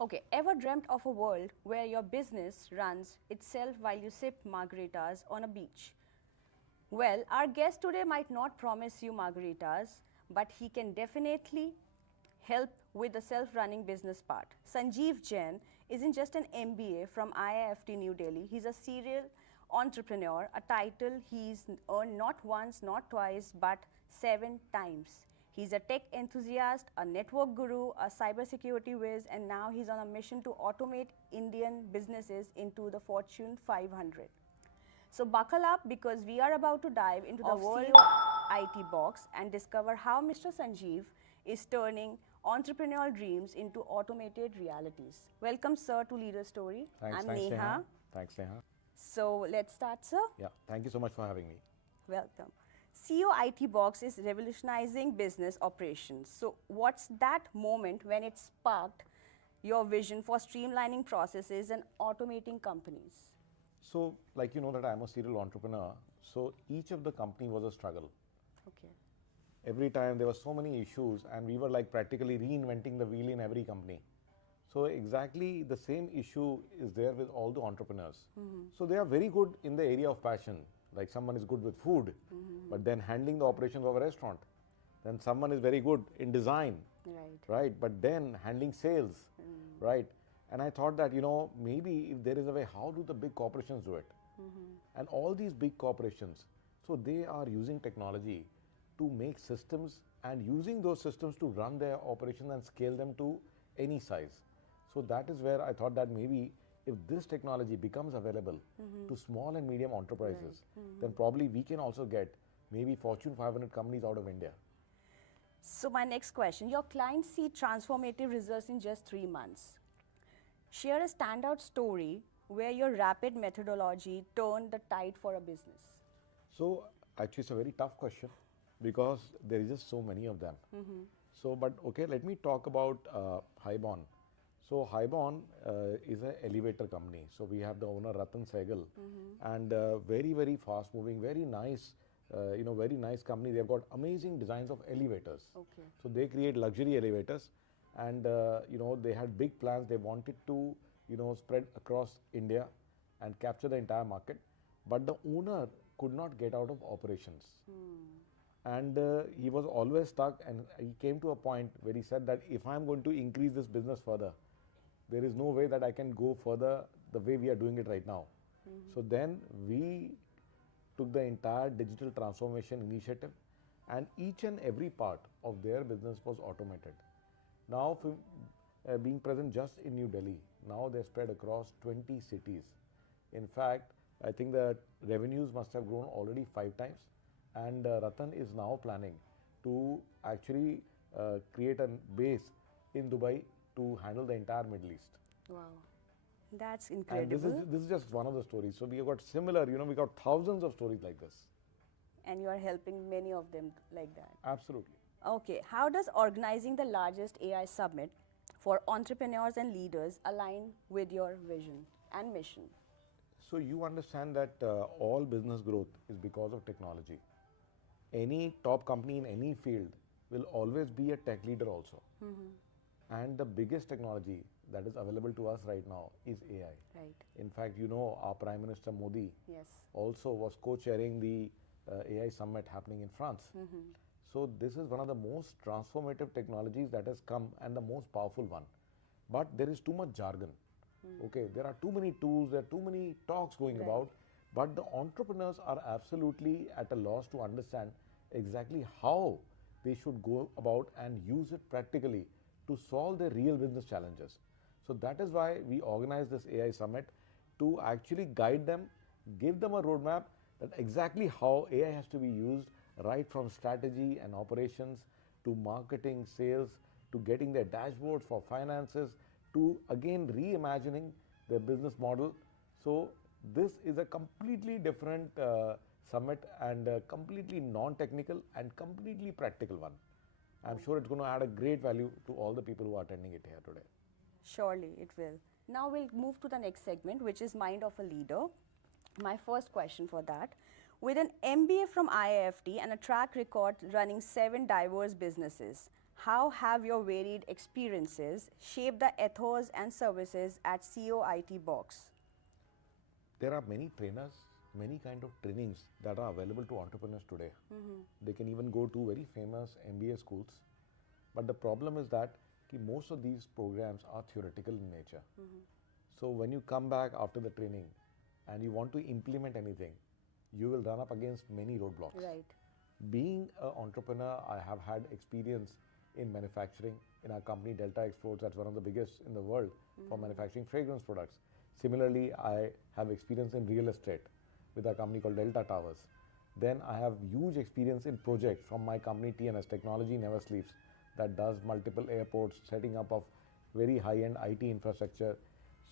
Okay, ever dreamt of a world where your business runs itself while you sip margaritas on a beach? Well, our guest today might not promise you margaritas, but he can definitely help with the self-running business part. Sanjeev Jain isn't just an MBA from IIFT New Delhi. He's a serial entrepreneur, a title he's earned not once, not twice, but 7 times. He's a tech enthusiast, a network guru, a cybersecurity whiz, and now he's on a mission to automate Indian businesses into the Fortune 500. So buckle up because we are about to dive into the world IT box and discover how Mr. Sanjeev is turning entrepreneurial dreams into automated realities. Welcome, sir, to Leader Story. Thanks, I'm Neha. Thanks, Neha. So let's start, sir. Yeah, thank you so much for having me. Welcome. CEO IT box is revolutionizing business operations. So what's that moment when it sparked your vision for streamlining processes and automating companies? So, like you know that I'm a serial entrepreneur, so each of the company was a struggle. Okay. Every time there were so many issues and we were like practically reinventing the wheel in every company. So exactly the same issue is there with all the entrepreneurs. So they are very good in the area of passion. Like someone is good with food, but then handling the operations of a restaurant. Then someone is very good in design, right? But then handling sales, right? And I thought that, maybe if there is a way, how do the big corporations do it? And all these big corporations, so they are using technology to make systems and using those systems to run their operations and scale them to any size. So that is where I thought that maybe if this technology becomes available to small and medium enterprises, then probably we can also get maybe Fortune 500 companies out of India. So my next question, your clients see transformative results in just 3 months. Share a standout story where your rapid methodology turned the tide for a business. So actually it's a very tough question because there is just so many of them. So, but okay, let me talk about Highborn. So Highborn is an elevator company. So we have the owner Ratan Sehgal and very, very fast moving, very nice, very nice company. They've got amazing designs of elevators. Okay. So they create luxury elevators and, they had big plans. They wanted to, spread across India and capture the entire market. But the owner could not get out of operations. And he was always stuck and he came to a point where he said that if I'm going to increase this business further, there is no way that I can go further the way we are doing it right now. So then we took the entire digital transformation initiative and each and every part of their business was automated. Now being present just in New Delhi, now they're spread across 20 cities. In fact, I think the revenues must have grown already 5 times. And Ratan is now planning to actually create a base in Dubai to handle the entire Middle East. Wow, that's incredible. And this is just one of the stories. So we have got similar, we got thousands of stories like this. And you are helping many of them like that. Absolutely. Okay, how does organizing the largest AI summit for entrepreneurs and leaders align with your vision and mission? So you understand that all business growth is because of technology. Any top company in any field will always be a tech leader also. And the biggest technology that is available to us right now is AI. Right. In fact, our Prime Minister Modi Yes. also was co-chairing the AI summit happening in France. So this is one of the most transformative technologies that has come and the most powerful one. But there is too much jargon. Okay, there are too many tools, there are too many talks going about, but the entrepreneurs are absolutely at a loss to understand exactly how they should go about and use it practically to solve their real business challenges. So that is why we organize this AI summit to actually guide them, give them a roadmap that exactly how AI has to be used right from strategy and operations to marketing, sales, to getting their dashboards for finances, to again reimagining their business model. So this is a completely different summit and a completely non-technical and completely practical one. I'm sure it's going to add a great value to all the people who are attending it here today. Surely it will. Now we'll move to the next segment, which is Mind of a Leader. My first question for that. With an MBA from IIFT and a track record running 7 diverse businesses, How have your varied experiences shaped the ethos and services at COIT Box? There are many trainers, many kind of trainings that are available to entrepreneurs today. They can even go to very famous MBA schools. But the problem is that most of these programs are theoretical in nature. So when you come back after the training and you want to implement anything, you will run up against many roadblocks. Right. Being an entrepreneur, I have had experience in manufacturing. In our company, Delta Exports, that's one of the biggest in the world for manufacturing fragrance products. Similarly, I have experience in real estate with a company called Delta Towers. Then I have huge experience in projects from my company TNS, Technology Never Sleeps, that does multiple airports, setting up of very high-end IT infrastructure.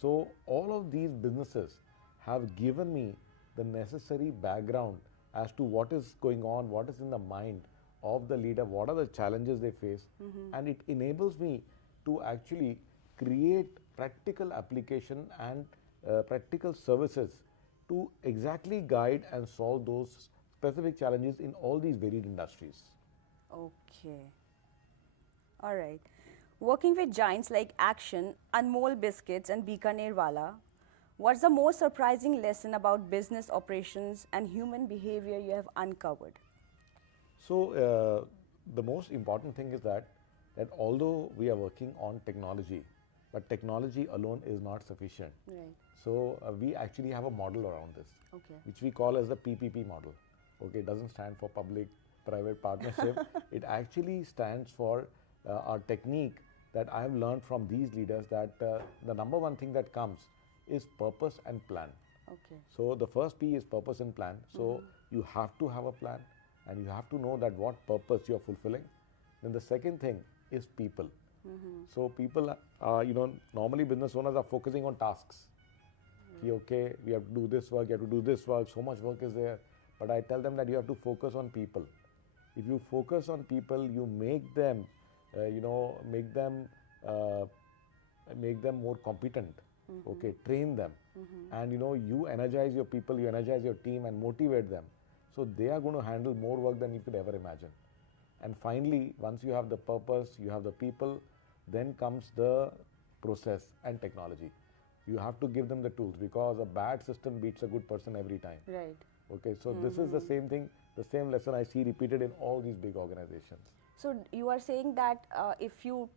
So all of these businesses have given me the necessary background as to what is going on, what is in the mind of the leader, what are the challenges they face, and it enables me to actually create practical application and practical services to exactly guide and solve those specific challenges in all these varied industries. Okay. All right. Working with giants like Action, Anmol Biscuits, and Bikaner Wala, what's the most surprising lesson about business operations and human behavior you have uncovered? So the most important thing is that although we are working on technology, but technology alone is not sufficient. Right. So we actually have a model around this, Okay. which we call as the PPP model. Okay, it doesn't stand for public-private partnership. It actually stands for our technique that I have learned from these leaders, that the number one thing that comes is purpose and plan. Okay. So the first P is purpose and plan. So you have to have a plan and you have to know that what purpose you are fulfilling. Then the second thing is people. So people, normally business owners are focusing on tasks. Okay, we have to do this work, you have to do this work, so much work is there. But I tell them that you have to focus on people. If you focus on people, you make them, make them more competent. Okay, train them, and you energize your people, you energize your team, and motivate them. So they are going to handle more work than you could ever imagine. And finally, once you have the purpose, you have the people, then comes the process and technology. You have to give them the tools, because a bad system beats a good person every time. Right. Okay, so this is the same thing, the same lesson I see repeated in all these big organizations. So you are saying that if you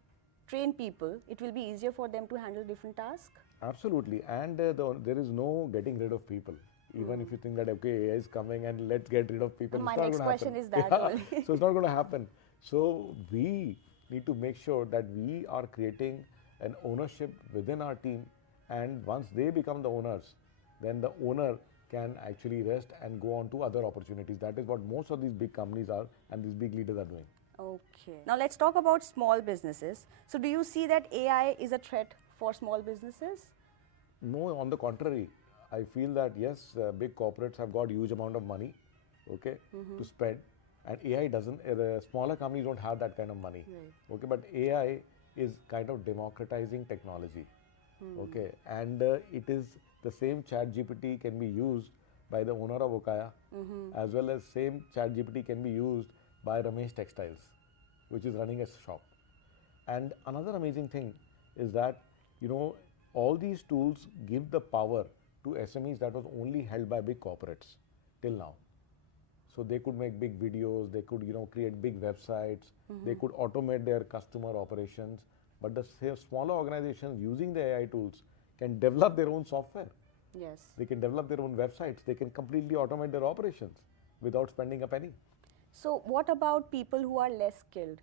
train people, it will be easier for them to handle different tasks? Absolutely, and there is no getting rid of people. Even if you think that, okay, AI is coming and let's get rid of people, My it's not next going to happen. question is that only. So it's not going to happen. So we need to make sure that we are creating an ownership within our team, and once they become the owners, then the owner can actually rest and go on to other opportunities. That is what most of these big companies are and these big leaders are doing. Okay. Now let's talk about small businesses. So do you see that AI is a threat for small businesses? No, on the contrary. I feel that yes, big corporates have got huge amount of money, okay, to spend, and AI doesn't. The smaller companies don't have that kind of money, Right. okay. But AI is kind of democratizing technology, okay, and it is the same ChatGPT can be used by the owner of Okaya, as well as same ChatGPT can be used by Ramesh Textiles, which is running a shop. And another amazing thing is that all these tools give the power to SMEs that was only held by big corporates till now. So they could make big videos, they could create big websites, they could automate their customer operations. But the smaller organizations using the AI tools can develop their own software. Yes. They can develop their own websites. They can completely automate their operations without spending a penny. So what about people who are less skilled?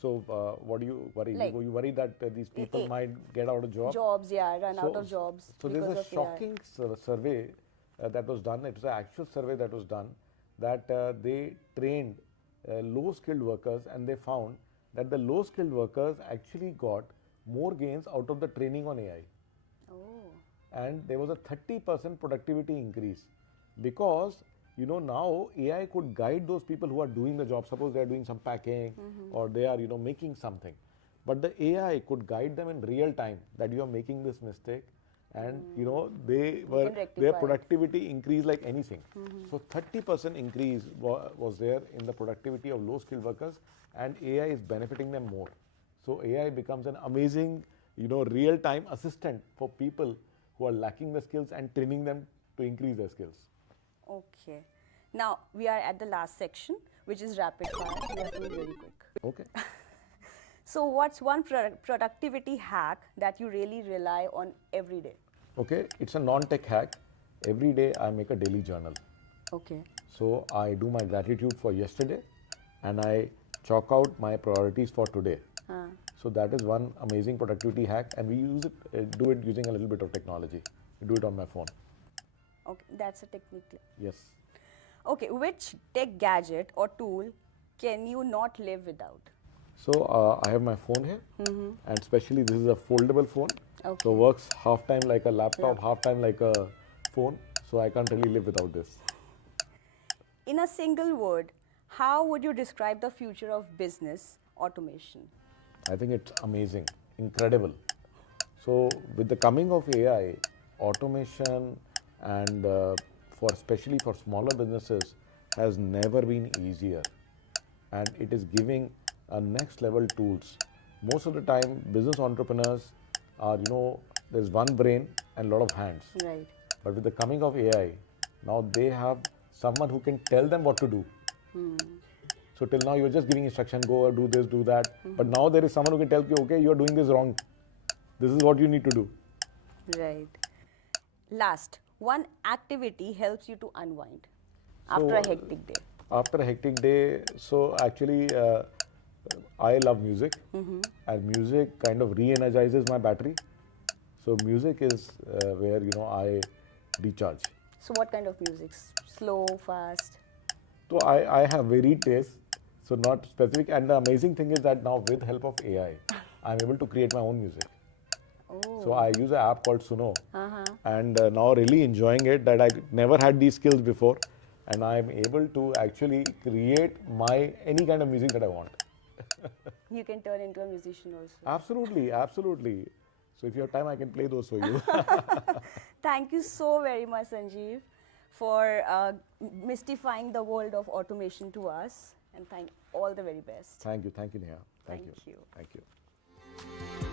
So what do you worry? Like- You worry that these people might get out of job? Jobs, yeah, run out of jobs. So there's because a of AI. shocking survey that was done. It was an actual survey that was done, that they trained low-skilled workers, and they found that the low-skilled workers actually got more gains out of the training on AI. Oh. And there was a 30% productivity increase, because now AI could guide those people who are doing the job. Suppose they are doing some packing or they are making something, but the AI could guide them in real time that you are making this mistake, and you know their rectify it. productivity increased like anything. So 30% increase was there in the productivity of low skilled workers, and AI is benefiting them more. So AI becomes an amazing, you know, real time assistant for people who are lacking the skills and training them to increase their skills. Okay. Now we are at the last section, which is rapid fire. We have to be very quick. Okay. So what's one productivity hack that you really rely on every day? Okay, it's a non-tech hack. Every day I make a daily journal. Okay. So I do my gratitude for yesterday and I chalk out my priorities for today. So that is one amazing productivity hack, and we use it, do it using a little bit of technology. I do it on my phone. Okay, that's a technique. Yes. Okay, which tech gadget or tool can you not live without? So I have my phone here, and especially this is a foldable phone. Okay. So works half time like a laptop, half time like a phone. So I can't really live without this. In a single word, how would you describe the future of business automation? I think it's amazing, incredible. So with the coming of AI, automation and especially for smaller businesses has never been easier, and it is giving a next level tools. Most of the time, business entrepreneurs are, you know, there's one brain and a lot of hands. Right. But with the coming of AI, now they have someone who can tell them what to do. So till now you were just giving instruction, go do this, do that. But now there is someone who can tell you, okay, you are doing this wrong. This is what you need to do. Right. Last, one activity helps you to unwind after a hectic day. After a hectic day, so actually I love music, and music kind of re-energizes my battery. So music is where, you know, I recharge. So what kind of music? Slow, fast? So I have varied tastes, so not specific. And the amazing thing is that now with help of AI, I'm able to create my own music. Oh. So I use an app called Suno, and now really enjoying it, that I never had these skills before, and I'm able to actually create any kind of music that I want. You can turn into a musician also. Absolutely, absolutely. So if you have time, I can play those for you. Thank you so very much, Sanjeev, for mystifying the world of automation to us, and all the very best. Thank you, Neha. Thank you. Thank you.